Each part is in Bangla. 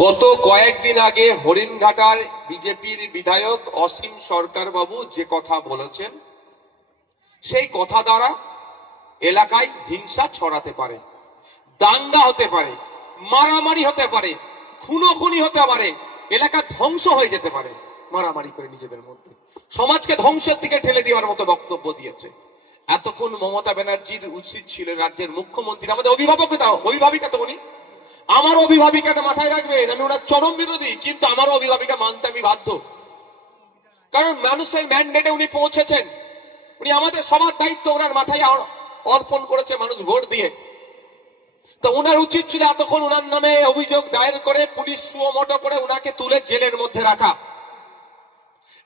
গত কয়েকদিন আগে হরিণঘাটার বিজেপির বিধায়ক অসীম সরকার বাবু যে কথা বলেছেন, সেই কথা দ্বারা এলাকায় হিংসা ছড়াতে পারে, দাঙ্গা হতে পারে, মারামারি হতে পারে, খুনোখুনি হতে পারে, এলাকা ধ্বংস হয়ে যেতে পারে। মারামারি করে নিজেদের মধ্যে সমাজকে ধ্বংসের দিকে ঠেলে দেওয়ার মতো বক্তব্য দিয়েছে। এতক্ষণ মমতা ব্যানার্জির উচিত ছিল রাজ্যের মুখ্যমন্ত্রী, আমাদের অভিভাবিকা তো উনি, আমার অভিভাবিকাটা মাথায় রাখবেন। আমি ওনার চরম বিরোধী, কিন্তু আমার অভিভাবিকা মানতে আমি বাধ্য, কারণ মানুষের ম্যান্ডেটে উনি পৌঁছেছেন। উনি আমাদের সবার দায়িত্ব ওনার মাথায় অর্পণ করেছে মানুষ ভোট দিয়ে। তো ওনার উচিত ছিল এতক্ষণ ওনার নামে অভিযোগ দায়ের করে পুলিশ সুমোটো করে ওনাকে তুলে জেলের মধ্যে রাখা।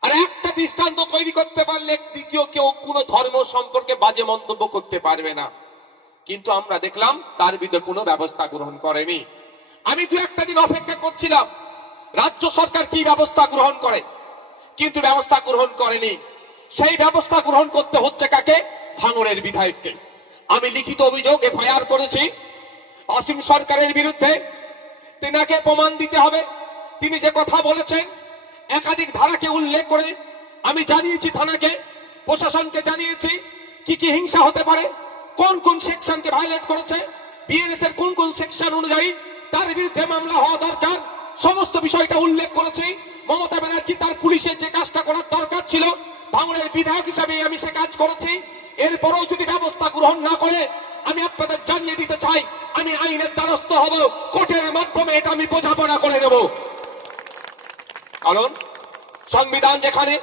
আর একটা দৃষ্টান্ত তৈরি করতে পারলে দ্বিতীয় কেউ কোনো ধর্ম সম্পর্কে বাজে মন্তব্য করতে পারবে না। কিন্তু আমরা দেখলাম তার বিরুদ্ধে কোনো ব্যবস্থা গ্রহণ করেনি। আমি দু একটা দিন অপেক্ষা করছিলাম রাজ্য সরকার কি ব্যবস্থা গ্রহণ করে, কিন্তু ব্যবস্থা গ্রহণ করেনি। সেই ব্যবস্থা গ্রহণ করতে হচ্ছে কাকে? ভাঙড়ের বিধায়ককে। আমি লিখিত অভিযোগ এফআইআর করেছি অসীম সরকারের বিরুদ্ধে। তিনাকে প্রমাণ দিতে হবে। তিনি যে কথা বলেছেন একাধিক ধারাকে উল্লেখ করে আমি জানিয়েছি থানাকে, প্রশাসনকে জানিয়েছি কি কি হিংসা হতে পারে, কোন কোন সেকশনকে ভায়োলেট করেছে, বিএনএস এর কোন কোন সেকশন অনুযায়ী তার বিরুদ্ধে মামলা হওয়া দরকার, সমস্ত বিষয়টা উল্লেখ করেছি। মমতা ব্যানার্জি তার পুলিশের যে কাজটা করার দরকার ছিল, ভাঙড়ের বিধায়ক হিসাবে আমি সে কাজ করেছি। এরপরেও যদি ব্যবস্থা গ্রহণ না করে, আমি আপনাদের জানিয়ে দিতে চাই আমি আইনের দ্বারস্থ হব, কোর্টের মাধ্যমে এটা আমি বোঝাপড়া করে দেব। কারণ সংবিধান যেখানে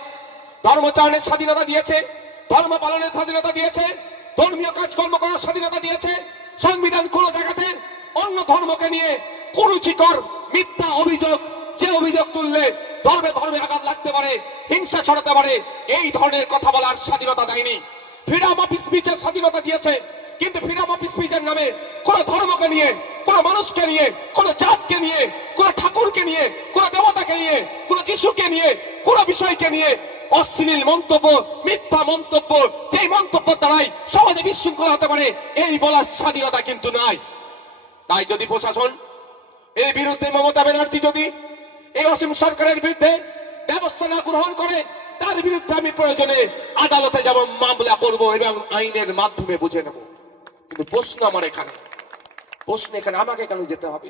ধর্মচারণের স্বাধীনতা দিয়েছে, ধর্ম পালনের স্বাধীনতা দিয়েছে, ধর্মীয় কাজকর্ম করার স্বাধীনতা দিয়েছে, সংবিধান কোন জায়গাতে অন্য ধর্মকে নিয়ে কুরুচিকর মিথ্যা অভিযোগ, যে অভিযোগ তুললে ধর্মে ধর্মে আঘাত লাগতে পারে, হিংসা ছড়াতে পারে, এই ধরনের কথা বলার স্বাধীনতা দেয়নি। ফ্রিডম অফ স্পিচের স্বাধীনতা দিয়েছে, কিন্তু ফ্রিডম অফ স্পিচের নামে কোন ধর্মকে নিয়ে, কোন মানুষকে নিয়ে, কোন জাতকে নিয়ে, কোন ঠাকুরকে নিয়ে, কোন দেবতাকে নিয়ে, কোন যিশুকে নিয়ে, কোন বিষয়কে নিয়ে অশ্লীল মন্তব্য, মিথ্যা মন্তব্য, যে মন্তব্য দ্বারাই সমাজে বিশৃঙ্খলা হতে পারে, এই বলার স্বাধীনতা কিন্তু নাই। তাই যদি প্রশাসন এর বিরুদ্ধে, মমতা ব্যানার্জি যদি এই অসীম সরকারের বিরুদ্ধে ব্যবস্থা না গ্রহণ করে, তার বিরুদ্ধে আমি প্রয়োজনে আদালতে যাব, মামলা করব এবং আইনের মাধ্যমে বুঝে নেব। কিন্তু প্রশ্ন এখানে আমাকে কেন যেতে হবে?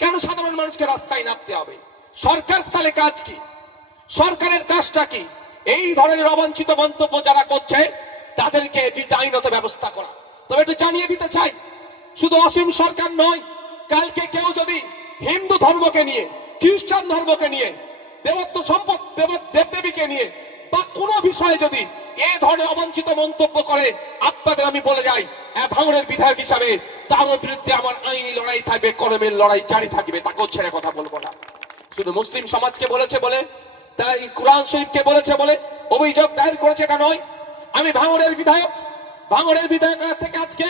কেন সাধারণ মানুষকে রাস্তায় নামতে হবে? সরকার তাহলে কাজ কি? সরকারের কাজটা কি? এই ধরনের অবাঞ্ছিত মন্তব্য যারা করছে তাদেরকে আইনত ব্যবস্থা করা। তবে একটু জানিয়ে দিতে চাই, শুধু অসীম সরকার নয়, কালকে কেউ যদি হিন্দু ধর্মকে নিয়ে, খ্রিস্টান ধর্মকে নিয়ে, দেবত্ব সম্পদ, দেবদেবীকে নিয়ে বা কোনো বিষয়ে যদি এই ধরনের অবাঞ্ছিত মন্তব্য করে, আপনাদের আমি বলে যাই ভাঙড়ের বিধায়ক হিসাবে তার বিরুদ্ধে আমার আইনি লড়াই থাকবে, কলমের লড়াই জারি থাকবে, তাকেও ছেড়ে কথা বলবো না। শুধু মুসলিম সমাজকে বলেছে বলে, তাই কুরআন শরীফকে বলেছে বলে অভিযোগ দায়ের করেছে এটা নয়। আমি ভাঙড়ের বিধায়ক থেকে আজকে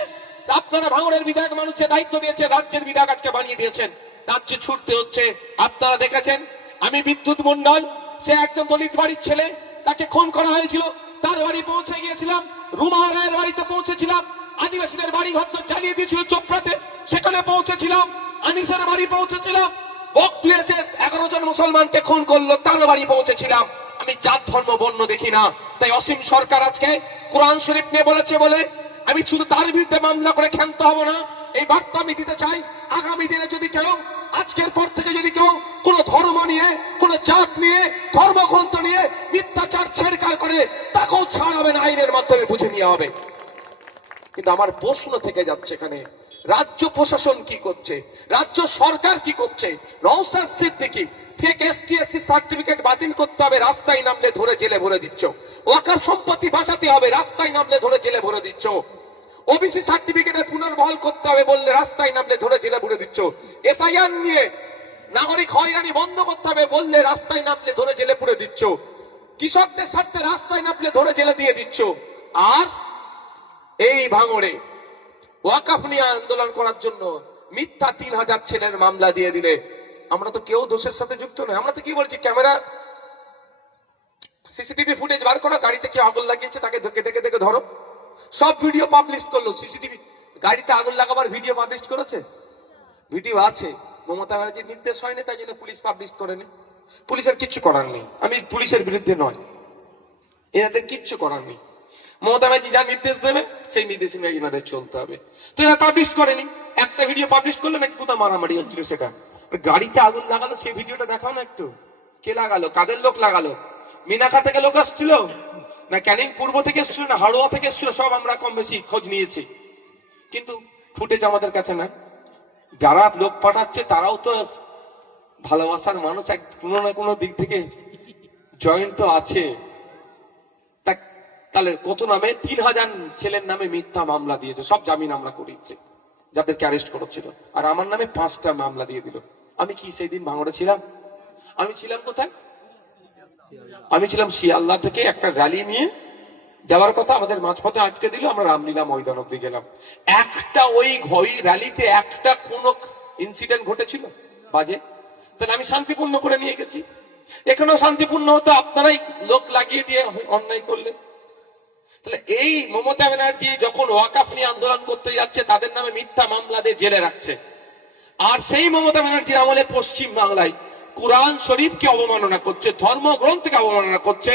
আপনারা ভাঙড়ের বিধায়ক মানুষের দায়িত্ব দিয়েছে, রাজ্যের বিধায়ক আজকে বানিয়ে দিয়েছেন, রাজ্যে ছুটতে হচ্ছে। আপনারা দেখেছেন আমি বিদ্যুৎ মন্ডল, সে একদম দলিত বাড়ির ছেলে, তাকে খুন করা হয়েছিল, তার বাড়ি পৌঁছে গিয়েছিলাম, রুমা রায়ের বাড়িতে পৌঁছেছিলাম, আদিবাসীদের বাড়ি ঘর তো জ্বালিয়ে দিয়েছিল চোপড়াতে, সেখানে পৌঁছেছিলাম, আনিসের বাড়ি পৌঁছেছিলাম, বকটুয়েছে 11 জন মুসলমানকে খুন করলো, তার বাড়ি পৌঁছেছিলাম। আমি জাত ধর্ম বর্ণ দেখি না। তাই অসীম সরকার আজকে কোরআন শরীফ নিয়ে বলেছে বলে আমি শুধু তার বিরুদ্ধে মামলা করে ক্ষান্ত হব না, এই বার্তা আমি দিতে চাই। আগামী দিনে যদি কেউ, আজকের পর থেকে যদি কেউ কোন ধর্ম নিয়ে, কোন জাত নিয়ে, ধর্মগ্রন্থ নিয়ে মিথ্যাচার ছেড়কার করে, তাকেও ছাড় হবে না, আইনের মাধ্যমে বুঝে নেওয়া হবে। কিন্তু আমার প্রশ্ন থেকে যাচ্ছে এখানে রাজ্য প্রশাসন কি করছে, রাজ্য সরকার কি করছে? Naushad Siddiqui fake STSC certificate বাতিল করতে হবে, রাস্তায় নামলে ধরে জেলে ভরে দিচ্ছ। ওয়াকফ সম্পত্তি বাঁচাতে হবে, রাস্তায় নামলে ধরে জেলে ভরে দিচ্ছ। ওবিসি সার্টিফিকেটের পুনর্বহাল করতে হবে বললে রাস্তায় নামলে ধরে জেলে ভরে দিচ্ছ। এসআইআর নিয়ে নাগরিক হয়রানি বন্ধ করতে হবে বললে রাস্তায় নামলে ধরে জেলে পুরে দিচ্ছ। কৃষকদের স্বার্থে রাস্তায় নামলে ধরে জেলে দিয়ে দিচ্ছ। আর এই ভাঙড়ে ওয়াকফ নিয়ে আন্দোলন করার জন্য মিথ্যা 3000 ছেলের মামলা দিয়ে দিলে আমরা তো কেউ দোষের সাথে যুক্ত নয়। আমরা তো কি বলছি, ক্যামেরা সিসিটিভি ফুটেজ বার করো, গাড়িতে কেউ আগুন লাগিয়েছে তাকে দেখে ধরো, সব ভিডিও পাবলিশ করলো। সিসিটিভি গাড়িতে আগুন লাগাবার ভিডিও পাবলিশ করেছে, ভিডিও আছে। মমতা ব্যানার্জির নির্দেশ হয়নি, তাই জন্য পুলিশ পাবলিশ করেনি। পুলিশের কিচ্ছু করার নেই, আমি পুলিশের বিরুদ্ধে নয়, এনাদের কিচ্ছু করার নেই। মমতা ব্যানার্জি যা নির্দেশ দেবে সেই নির্দেশে এনাদের চলতে হবে। তো এরা পাবলিশ করেনি, একটা ভিডিও পাবলিশ করলো নাকি কোথাও মারামারি হচ্ছিল, সেটা গাড়িতে আগুন লাগালো, সেই ভিডিওটা দেখাও না একটু। কে লাগালো, কাদের লোক লাগালো? মিনাখা থেকে লোক আসছিল না, ক্যানিং পূর্ব থেকে এসেছিল না, হাড়োয়া থেকে এসেছিল, সব আমরা কম বেশি খোঁজ নিয়েছি, কিন্তু ফুটেজ আমাদের কাছে না। যারা লোক পাঠাচ্ছে তারাও তো ভালোবাসার মানুষ, এক কোনো না কোনো দিক থেকে জয়েন্ট তো আছে। তাহলে কত নামে 3000 ছেলের নামে মিথ্যা মামলা দিয়েছে, সব জামিন আমরা করিয়েছে যাদেরকে অ্যারেস্ট করেছিল, আর আমার নামে 5টা মামলা দিয়ে দিল। আমি কি সেই দিন ভাঙড়ে ছিলাম? আমি ছিলাম কোথায়? আমি ছিলাম শিয়ালদা থেকে একটা র্যালি নিয়ে যাওয়ার কথা, আমাদের মাঝপথে আটকে দিল, আমরা রামলীলা ময়দান অব্দি গেলাম। একটা ওই র্যালিতে একটা কোন ইনসিডেন্ট ঘটেছিল বাজে? তাহলে আমি শান্তিপূর্ণ করে নিয়ে গেছি, এখানেও শান্তিপূর্ণ হতো, আপনারাই লোক লাগিয়ে দিয়ে অন্যায় করলেন। তাহলে এই মমতা ব্যানার্জি যখন ওয়াকাফ নিয়ে আন্দোলন করতে যাচ্ছে, তাদের নামে মিথ্যা মামলা দিয়ে জেলে রাখছে। আর সেই মমতা ব্যানার্জির আমলে পশ্চিম বাংলায় কুরআন শরীফকে অবমাননা করছে, ধর্মগ্রন্থকে অবমাননা করছে,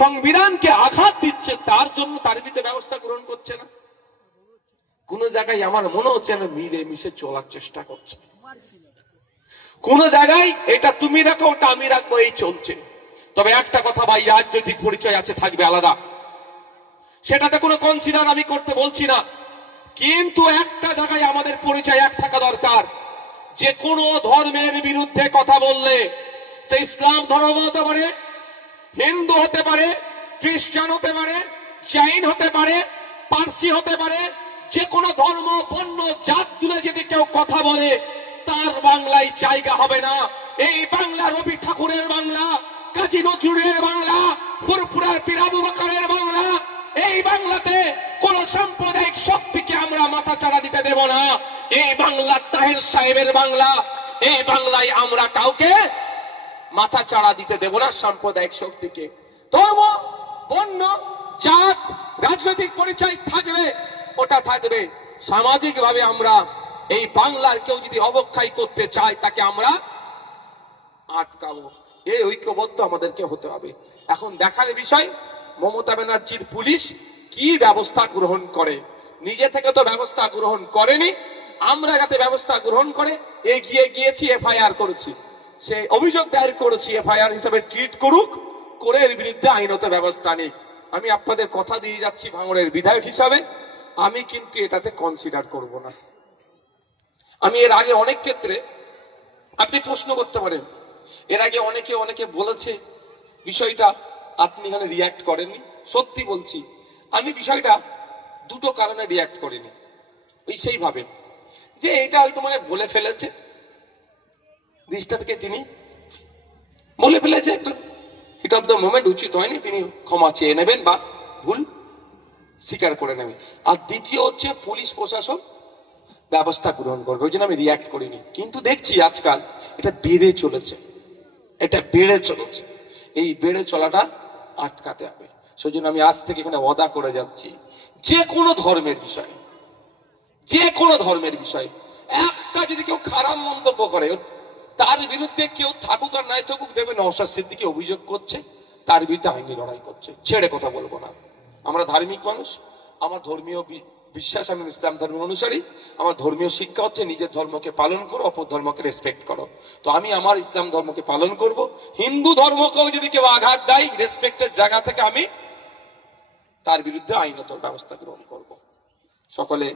সংবিধানকে আঘাত দিচ্ছে, তার জন্য তার বিরুদ্ধে ব্যবস্থা গ্রহণ করছে না। কোন জায়গায় আমার মনে হচ্ছে না মিলে মিশে চলার চেষ্টা করছে, কোন জায়গায় এটা তুমি রাখো ওটা আমি রাখবো, এই চলছে। তবে একটা কথা ভাই, রাজনৈতিক পরিচয় আছে, থাকবে আলাদা, সেটাতে কোনো কনসিডার আমি করতে বলছি না, কিন্তু একটা জায়গায় আমাদের পরিচয় এক থাকা দরকার। যে কোনো ধর্মের বিরুদ্ধে কথা বললে, সে ইসলাম ধর্ম হতে পারে, হিন্দু হতে পারে, খ্রিস্টান হতে পারে, জৈন হতে পারে, পার্সি হতে পারে, যে কোনো ধর্ম বন্য জাত তুলে যদি কেউ কথা বলে, তার বাংলায় জায়গা হবে না। এই বাংলা রবি ঠাকুরের বাংলা, কাজী নজরুলের বাংলা, ফুরফুরার পীর আবু বকরের বাংলা। এই বাংলাতে কোন সাম্প্রদায়িক শক্তিকে আমরা মাথা চাড়া দিতে দেব না। এই বাংলা তাহের সাহেবের বাংলা, এই বাংলায় আমরা কাউকে মাথা চাড়া দিতে দেব না, সাম্প্রদায়িক শক্তিকে। ধর্ম, বর্ণ, জাত, রাজনৈতিক পরিচয় থাকবে, ওটা থাকবে। সামাজিক ভাবে আমরা এই বাংলার কেউ যদি অবক্ষয় করতে চায়, তাকে আমরা আটকাবো। এই ঐক্যবদ্ধ আমাদেরকে হতে হবে। এখন দেখার বিষয় মমতা ব্যানার্জির পুলিশ কি ব্যবস্থা গ্রহণ করে। নিজে থেকে তো ব্যবস্থা গ্রহণ করেনি, আমরা যাতে ব্যবস্থা গ্রহণ করে এগিয়ে গিয়েছি, এফআইআর করেছি, সে অভিযোগ দায়ের করেছি, এফআইআর হিসেবে ট্রিট করুক, করে এর বিরুদ্ধে আইনত ব্যবস্থা নিক। আমি আপনাদের কথা দিয়ে যাচ্ছি, ভাঙড়ের বিধায়ক হিসাবে আমি কিন্তু এটাতে কনসিডার করব না। আমি এর আগে অনেক ক্ষেত্রে, আপনি প্রশ্ন করতে পারেন, এর আগে অনেকে বলেছে বিষয়টা, আপনি এখানে রিয়াক্ট করেননি। সত্যি বলছি, আমি বিষয়টা দুটো কারণে রিয়াক্ট করিনি। ওই সেইভাবে যে এটা হয়তো মানে বলে ফেলেছে, দিশটা থেকে তিনি বলে ফেলেছে, একটু হিট অফ দ্য মোমেন্ট, উচিত হয়নি, তিনি ক্ষমা চেয়ে নেবেন বা ভুল স্বীকার করে নেবেন। আর দ্বিতীয় হচ্ছে পুলিশ প্রশাসন ব্যবস্থা গ্রহণ করবে, ওই জন্য আমি রিয়াক্ট করিনি। কিন্তু দেখছি আজকাল এটা বেড়ে চলেছে, এই বেড়ে চলাটা আটকাতে হবে। সেই জন্য আমি আজ থেকে এখানে ওয়াদা করে যাচ্ছি, যে কোনো ধর্মের বিষয় একটা যদি কেউ খারাপ মন্তব্য করে, তার বিরুদ্ধে কেউ থাকুক আর নাই থাকুক, দেবে নওশাদ সিদ্দিকী অভিযোগ করছে, তার বিরুদ্ধে আইনি লড়াই করছে, ছেড়ে কথা বলবো না। আমরা ধার্মিক মানুষ, আমার ধর্মীয় বিশ্বাস, আমি ইসলাম ধর্মের অনুসারী, আমার ধর্মীয় শিক্ষা হচ্ছে নিজের ধর্মকে পালন করো, অপর ধর্মকে রেসপেক্ট করো। তো আমি আমার ইসলাম ধর্মকে পালন করব। হিন্দু ধর্মকেও যদি কেউ আঘাত দেয়, রেসপেক্টের জায়গা থেকে আমি তার বিরুদ্ধে আইনত ব্যবস্থা গ্রহণ করব। সকলে